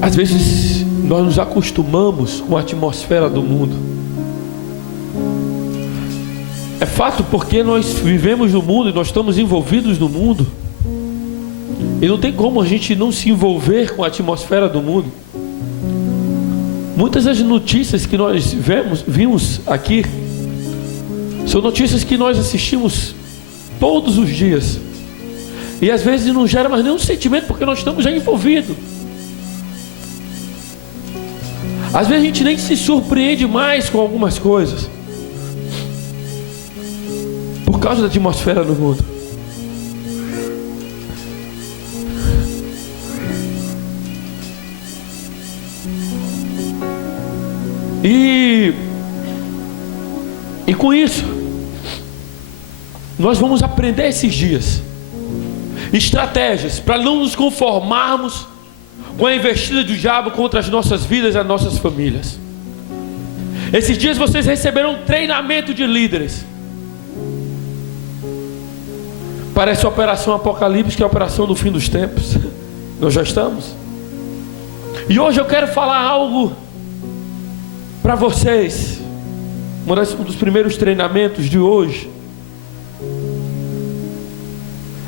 Às vezes nós nos acostumamos com a atmosfera do mundo. É fato, porque nós vivemos no mundo e nós estamos envolvidos no mundo. E não tem como a gente não se envolver com a atmosfera do mundo. Muitas das notícias que nós vimos aqui são notícias que nós assistimos todos os dias. E às vezes não gera mais nenhum sentimento, porque nós estamos já envolvidos. Às vezes a gente nem se surpreende mais com algumas coisas, por causa da atmosfera do mundo. E com isso, nós vamos aprender esses dias estratégias para não nos conformarmos com a investida do diabo contra as nossas vidas e as nossas famílias. Esses dias vocês receberam um treinamento de líderes. Parece a operação Apocalipse, que é a operação do fim dos tempos. Nós já estamos. E hoje eu quero falar algo para vocês. Um dos primeiros treinamentos de hoje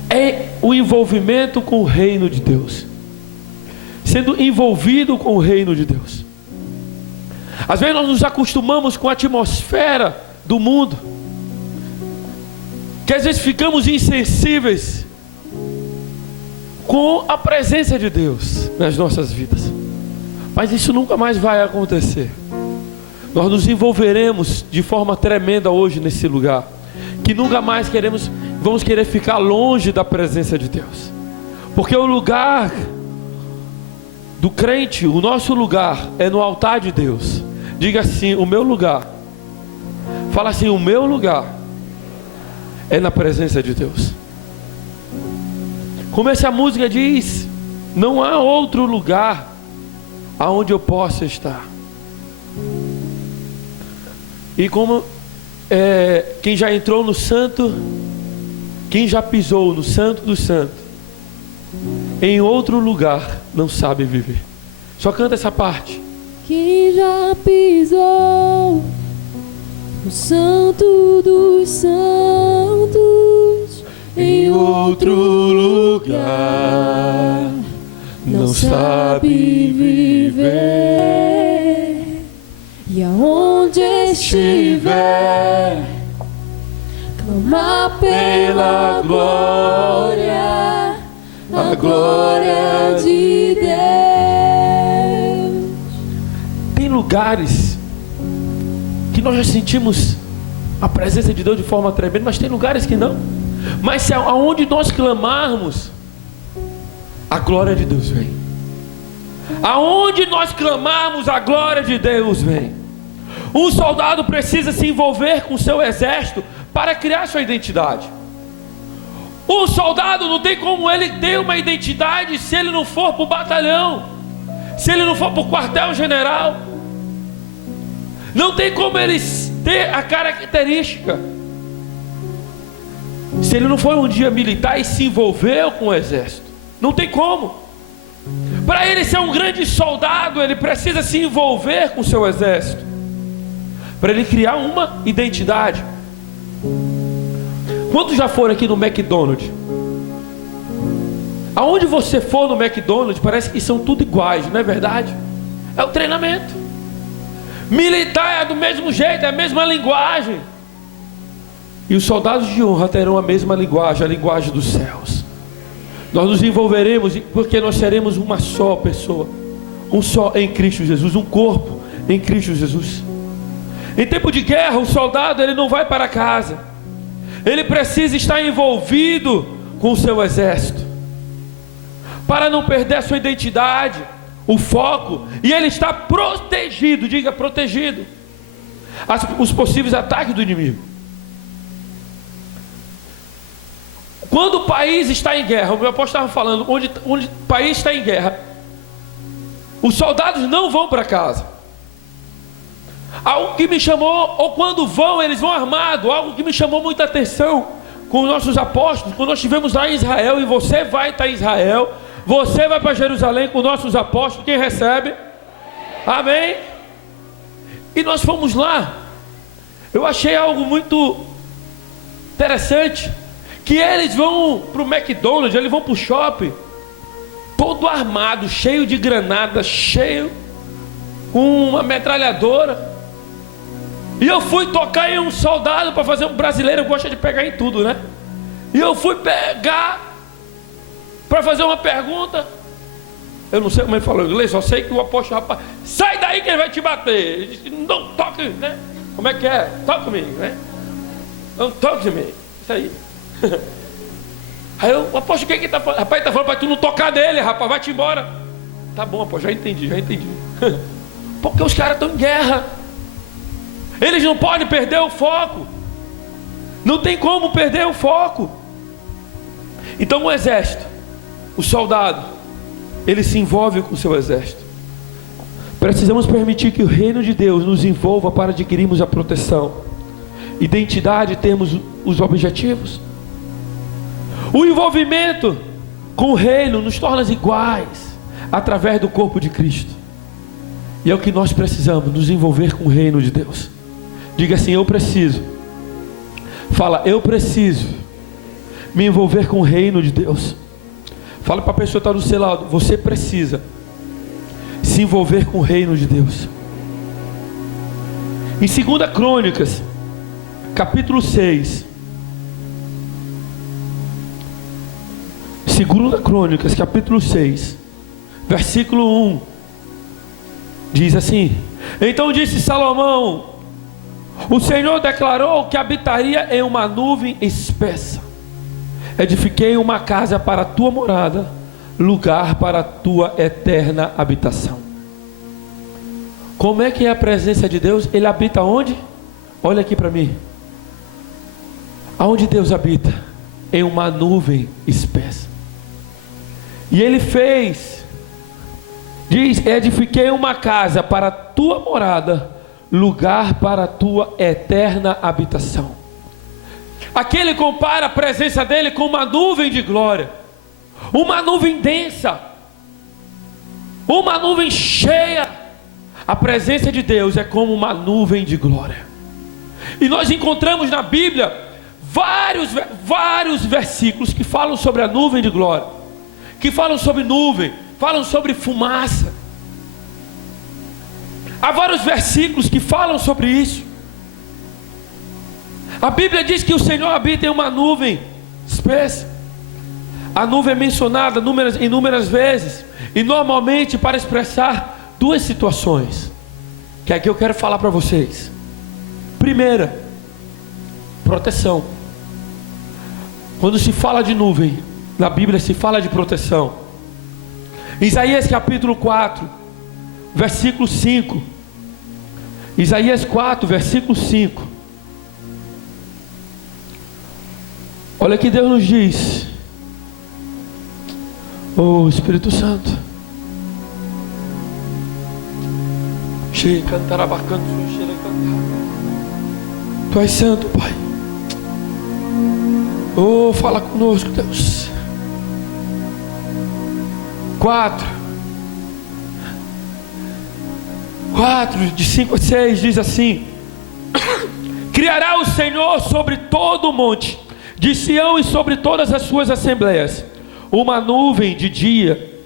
é o envolvimento com o reino de Deus. Sendo envolvido com o reino de Deus. Às vezes nós nos acostumamos com a atmosfera do mundo, que às vezes ficamos insensíveis com a presença de Deus nas nossas vidas. Mas isso nunca mais vai acontecer. Nós nos envolveremos de forma tremenda hoje nesse lugar, que nunca mais vamos querer ficar longe da presença de Deus. Porque o lugar do crente, o nosso lugar é no altar de Deus. Diga assim: o meu lugar. Fala assim: o meu lugar é na presença de Deus. Como essa música diz, não há outro lugar aonde eu possa estar. E como quem já entrou no santo, quem já pisou no santo do santo, em outro lugar não sabe viver. Só canta essa parte. Quem já pisou no santo dos santos, em outro lugar não sabe viver. E aonde estiver, clama pela glória, a glória de Deus. Tem lugares que nós já sentimos a presença de Deus de forma tremenda, mas tem lugares que não. Mas se aonde nós clamarmos, a glória de Deus vem. Aonde nós clamarmos, a glória de Deus vem. Um soldado precisa se envolver com o seu exército para criar sua identidade. Um soldado não tem como ele ter uma identidade se ele não for para o batalhão, se ele não for para o quartel-general. Não tem como ele ter a característica se ele não foi um dia militar e se envolveu com o exército. Não tem como. Para ele ser um grande soldado, ele precisa se envolver com o seu exército, para ele criar uma identidade. Quantos já foram aqui no McDonald's? Aonde você for no McDonald's, parece que são tudo iguais, não é verdade? É o treinamento. Militar é do mesmo jeito, é a mesma linguagem. E os soldados de honra terão a mesma linguagem, a linguagem dos céus. Nós nos envolveremos porque nós seremos uma só pessoa, um só em Cristo Jesus, um corpo em Cristo Jesus. Em tempo de guerra, o soldado ele não vai para casa, ele precisa estar envolvido com o seu exército, para não perder a sua identidade, o foco, e ele está protegido, diga protegido, os possíveis ataques do inimigo. Quando o país está em guerra, o meu apóstolo estava falando, onde o país está em guerra, os soldados não vão para casa. Algo que me chamou, ou quando vão, eles vão armados. Algo que me chamou muita atenção com os nossos apóstolos, quando nós estivemos lá em Israel, e você vai estar em Israel, Você vai para Jerusalém com nossos apóstolos. Quem recebe? Amém. E nós fomos lá. Eu achei algo muito interessante, que eles vão para o McDonald's, eles vão para o shopping, todo armado, cheio de granada, cheio, com uma metralhadora. E eu fui tocar em um soldado para fazer. Um brasileiro gosta de pegar em tudo, né? E eu fui pegar para fazer uma pergunta. Eu não sei como ele falou inglês, só sei que o apóstolo, rapaz, sai daí que ele vai te bater. Ele disse, não toque, né? Como é que é? Toque comigo, né? Não toque em mim. Isso aí. Aí o apóstolo, o que está falando? Rapaz, está falando para tu não tocar nele, rapaz, vai-te embora. Tá bom, apóstolo, já entendi. Porque os caras estão em guerra. Eles não podem perder o foco. Não tem como perder o foco. Então o exército, o soldado, ele se envolve com o seu exército. Precisamos permitir que o reino de Deus nos envolva para adquirirmos a proteção, identidade e termos os objetivos. O envolvimento com o reino nos torna iguais através do corpo de Cristo. E é o que nós precisamos, nos envolver com o reino de Deus. Diga assim: eu preciso. Fala, eu preciso me envolver com o reino de Deus. Fala para a pessoa que está do seu lado: você precisa se envolver com o reino de Deus. Em 2 Crônicas, capítulo 6. 2 Crônicas, capítulo 6, versículo 1. Diz assim: então disse Salomão: o Senhor declarou que habitaria em uma nuvem espessa. Edifiquei uma casa para a tua morada, lugar para a tua eterna habitação. Como é que é a presença de Deus? Ele habita onde? Olha aqui para mim. Aonde Deus habita? Em uma nuvem espessa. E ele fez, diz: edifiquei uma casa para a tua morada, lugar para a tua eterna habitação. Aqui ele compara a presença dele com uma nuvem de glória, uma nuvem densa, uma nuvem cheia. A presença de Deus é como uma nuvem de glória. E nós encontramos na Bíblia vários versículos que falam sobre a nuvem de glória, que falam sobre nuvem, falam sobre fumaça. Há vários versículos que falam sobre isso. A Bíblia diz que o Senhor habita em uma nuvem espessa. A nuvem é mencionada inúmeras vezes, e normalmente para expressar duas situações, que aqui eu quero falar para vocês. Primeira, proteção. Quando se fala de nuvem, na Bíblia se fala de proteção. Isaías capítulo 4, versículo 5. Isaías 4, versículo 5. Olha que Deus nos diz. Oh Espírito Santo, Tu és santo, Pai. Oh, fala conosco, Deus. 4, de 5 a 6 diz assim: criará o Senhor sobre todo o monte de Sião e sobre todas as suas assembleias uma nuvem de dia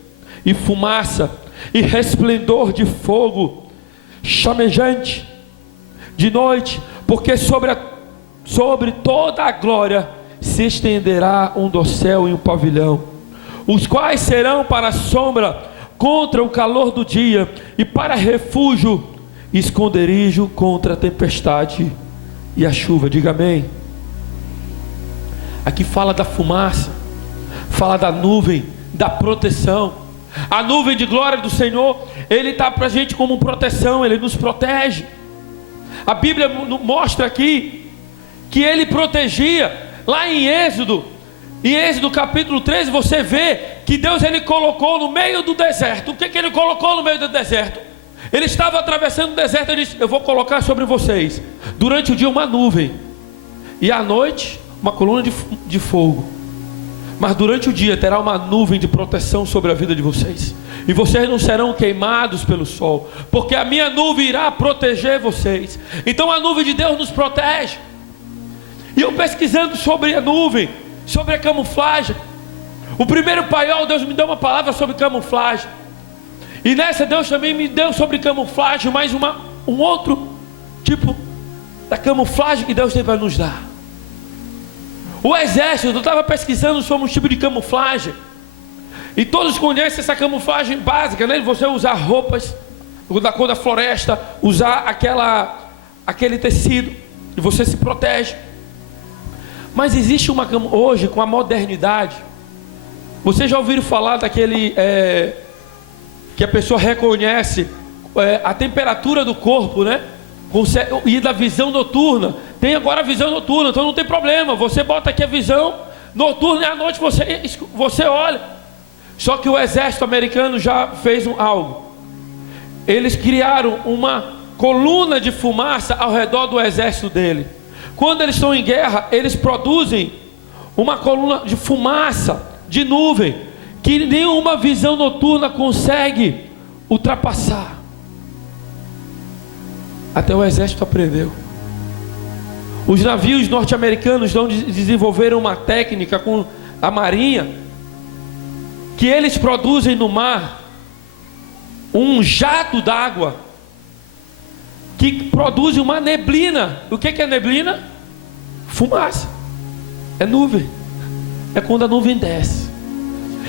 e fumaça e resplendor de fogo chamejante de noite, porque sobre toda a glória se estenderá um dossel e um pavilhão, os quais serão para a sombra contra o calor do dia, e para refúgio e esconderijo contra a tempestade e a chuva. Diga amém. Aqui fala da fumaça, fala da nuvem, da proteção. A nuvem de glória do Senhor, Ele está para a gente como proteção, Ele nos protege. A Bíblia mostra aqui que Ele protegia. Lá em Êxodo capítulo 13, você vê que Deus Ele colocou no meio do deserto. O que Ele colocou no meio do deserto? Ele estava atravessando o deserto e disse: eu vou colocar sobre vocês durante o dia uma nuvem, e à noite uma coluna de fogo. Mas durante o dia terá uma nuvem de proteção sobre a vida de vocês. E vocês não serão queimados pelo sol, porque a minha nuvem irá proteger vocês. Então a nuvem de Deus nos protege. E eu pesquisando sobre a nuvem, sobre a camuflagem, o primeiro paiol, Deus me deu uma palavra sobre camuflagem. E nessa Deus também me deu sobre camuflagem, mais um outro tipo da camuflagem que Deus tem para nos dar. O exército, eu estava pesquisando sobre um tipo de camuflagem. E todos conhecem essa camuflagem básica, né? Você usar roupas da cor da floresta, usar aquele tecido, e você se protege. Mas existe hoje, com a modernidade, vocês já ouviram falar daquele que a pessoa reconhece a temperatura do corpo, né? E da visão noturna. Tem agora a visão noturna, então não tem problema. Você bota aqui a visão noturna e à noite você olha. Só que o exército americano já fez algo. Eles criaram uma coluna de fumaça ao redor do exército dele. Quando eles estão em guerra, eles produzem uma coluna de fumaça, de nuvem, que nenhuma visão noturna consegue ultrapassar. Até o exército aprendeu. Os navios norte-americanos desenvolveram uma técnica com a marinha, que eles produzem no mar um jato d'água que produz uma neblina. O que é neblina? Fumaça. É nuvem. É quando a nuvem desce.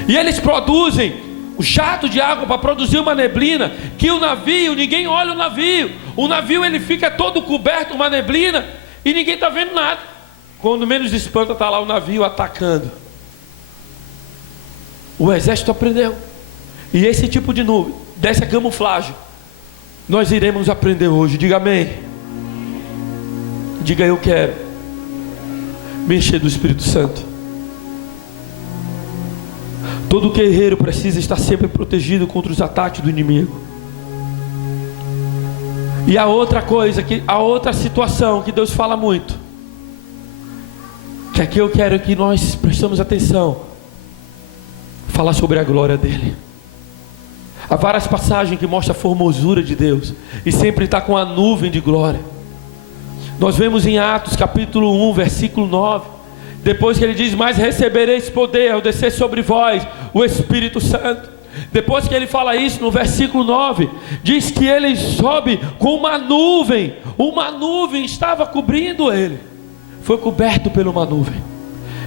E eles produzem o jato de água para produzir uma neblina, que o navio, ninguém olha o navio. O navio ele fica todo coberto com uma neblina e ninguém está vendo nada. Quando menos espanta, está lá o navio atacando. O exército aprendeu. E esse tipo de nuvem, dessa camuflagem, nós iremos aprender hoje. Diga amém. Diga eu quero me encher do Espírito Santo. Todo guerreiro precisa estar sempre protegido contra os ataques do inimigo. E a outra coisa, a outra situação que Deus fala muito, que aqui eu quero que nós prestemos atenção, falar sobre a glória dele. Há várias passagens que mostram a formosura de Deus, e sempre está com a nuvem de glória. Nós vemos em Atos capítulo 1, versículo 9, depois que ele diz: mas recebereis poder ao descer sobre vós o Espírito Santo. Depois que ele fala isso, no versículo 9, diz que ele sobe com uma nuvem estava cobrindo ele, foi coberto por uma nuvem.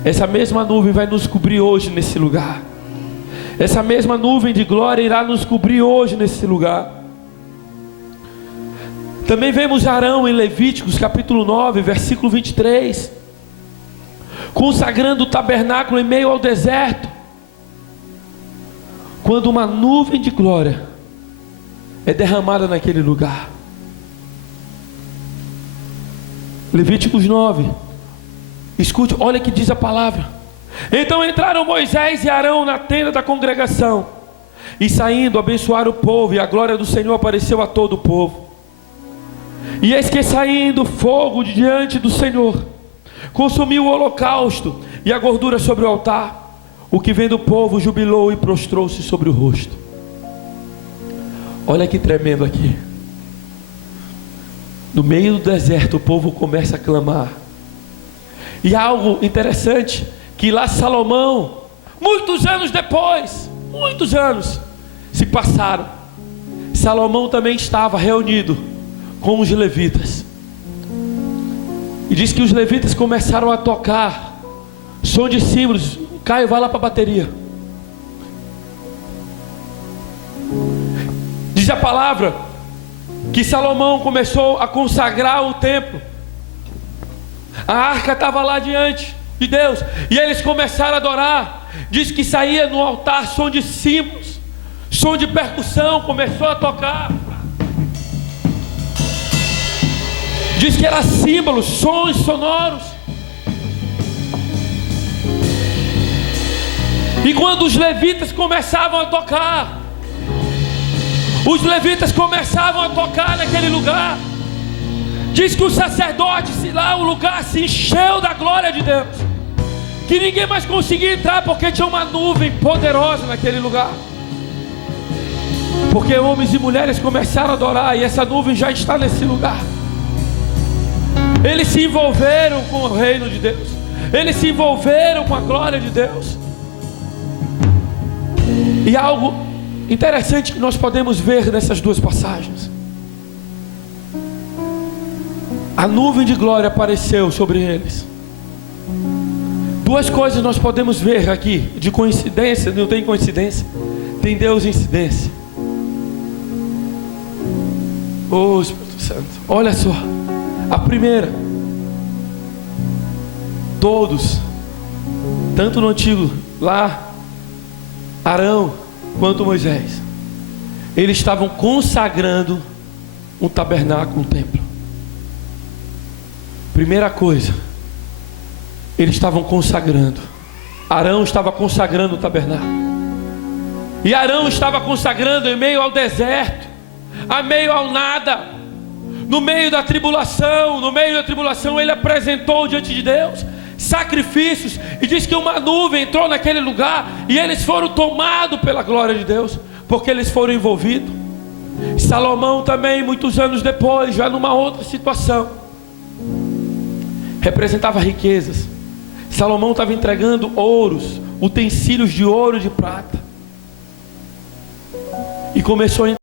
Essa mesma nuvem vai nos cobrir hoje nesse lugar. Essa mesma nuvem de glória irá nos cobrir hoje nesse lugar. Também vemos Arão em Levíticos capítulo 9, versículo 23, consagrando o tabernáculo em meio ao deserto, quando uma nuvem de glória é derramada naquele lugar. Levíticos 9, escute, olha que diz a palavra: então entraram Moisés e Arão na tenda da congregação, e saindo abençoaram o povo, e a glória do Senhor apareceu a todo o povo. E eis que saindo fogo de diante do Senhor consumiu o holocausto e a gordura sobre o altar. O que vendo o povo jubilou e prostrou-se sobre o rosto. Olha que tremendo aqui. No meio do deserto o povo começa a clamar. E algo interessante, que lá Salomão, muitos anos depois, muitos anos se passaram, Salomão também estava reunido com os levitas. E diz que os levitas começaram a tocar som de símbolos. Caio, vai lá para a bateria. Diz a palavra que Salomão começou a consagrar o templo. A arca estava lá diante de Deus, e eles começaram a adorar. Diz que saía no altar som de símbolos, som de percussão começou a tocar. Diz que era símbolos, sons sonoros. E quando os levitas começavam a tocar, naquele lugar, diz que o sacerdote, lá o lugar se encheu da glória de Deus. que ninguém mais conseguia entrar, porque tinha uma nuvem poderosa naquele lugar. Porque homens e mulheres começaram a adorar, e essa nuvem já está nesse lugar. Eles se envolveram com o reino de Deus, eles se envolveram com a glória de Deus. E algo interessante que nós podemos ver nessas duas passagens: a nuvem de glória apareceu sobre eles. Duas coisas nós podemos ver aqui, de coincidência, não tem coincidência, tem Deus incidência. Oh, Espírito Santo, olha só. A primeira, todos, tanto no antigo, lá, Arão, quanto Moisés, eles estavam consagrando um tabernáculo, um templo. Primeira coisa, eles estavam consagrando. Arão estava consagrando o tabernáculo. E Arão estava consagrando em meio ao deserto, a meio ao nada. No meio da tribulação, ele apresentou diante de Deus sacrifícios, e diz que uma nuvem entrou naquele lugar, e eles foram tomados pela glória de Deus, porque eles foram envolvidos. Salomão também, muitos anos depois, já numa outra situação, representava riquezas. Salomão estava entregando ouros, utensílios de ouro e de prata, e começou a